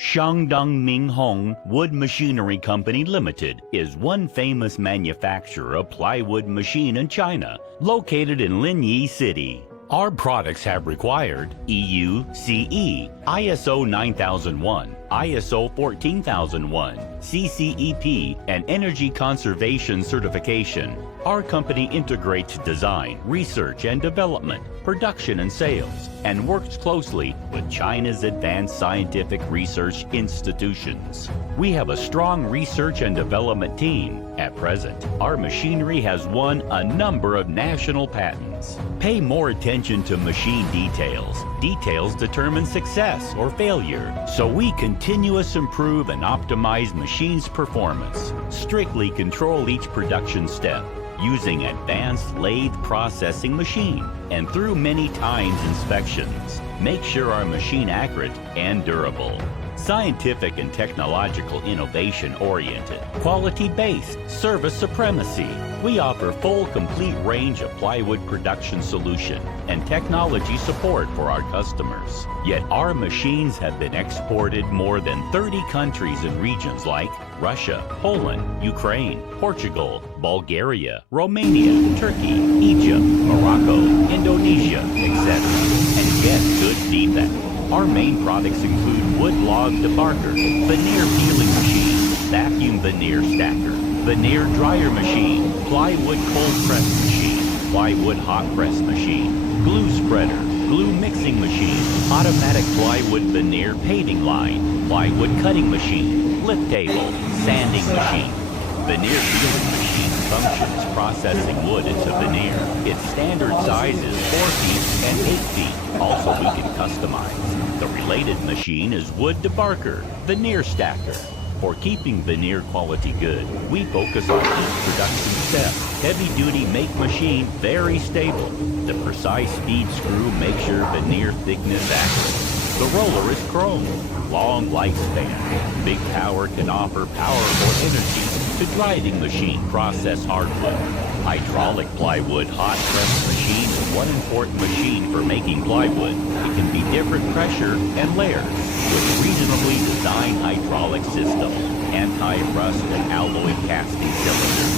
China MINGHUNG Wood Machinery Company Limited is one famous manufacturer of plywood machine in China, located in Linyi City. Our products have required EU, CE, ISO 9001, ISO 14001, CCEP, and Energy Conservation certification. Our company integrates design, research and development, production and sales, and works closely with China's advanced scientific research institutions. We have a strong research and development team. At present, our machinery has won a number of national patents. Pay more attention to machine details. Details determine success or failure, so we continuously improve and optimize machines' performance. Strictly control each production step using advanced lathe processing machine, and through many times inspections, make sure our machine accurate and durable. Scientific and technological innovation oriented, quality-based, service supremacy. We offer full complete range of plywood production solution and technology support for our customers. Yet our machines have been exported more than 30 countries and regions like Russia, Poland, Ukraine, Portugal, Bulgaria, Romania, Turkey, Egypt, Morocco, Indonesia, etc. And get good feedback. Our main products include wood log debarker, veneer peeling machine, vacuum veneer stacker, veneer dryer machine, plywood cold press machine, plywood hot press machine, glue spreader, glue mixing machine, automatic plywood veneer painting line, plywood cutting machine, lift table, sanding machine. Veneer peeling machine functions processing wood into veneer. Its standard size is 4 feet and 8 feet. Also, we can customize. The related machine is wood debarker, veneer stacker. For keeping veneer quality good, we focus on each production step. Heavy-duty make machine, very stable. The precise feed screw makes sure veneer thickness accurate. The roller is chrome, long lifespan. Big power can offer powerful energy to driving machine process hardwood. Hydraulic plywood hot press machine is one important machine for making plywood. It can be different pressure and layers with reasonably designed hydraulic system, anti-rust and alloy casting cylinder,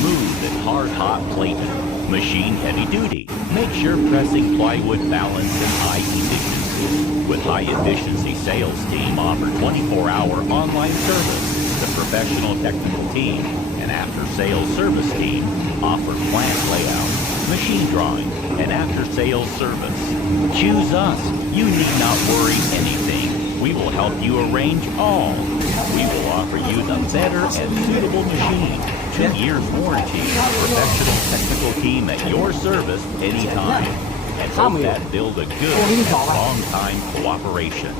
smooth and hard hot plating. Machine heavy duty. Make sure pressing plywood balance and high efficiency. With high efficiency sales team offer 24-hour online service. The professional technical team and after sales service team offer plant layout, machine drawing, and after sales service. Choose us. You need not worry anything. We will help you arrange all. We will offer you the better and suitable machine. 2 years warranty. Professional technical team at your service anytime. And hope that build a good and long time cooperation.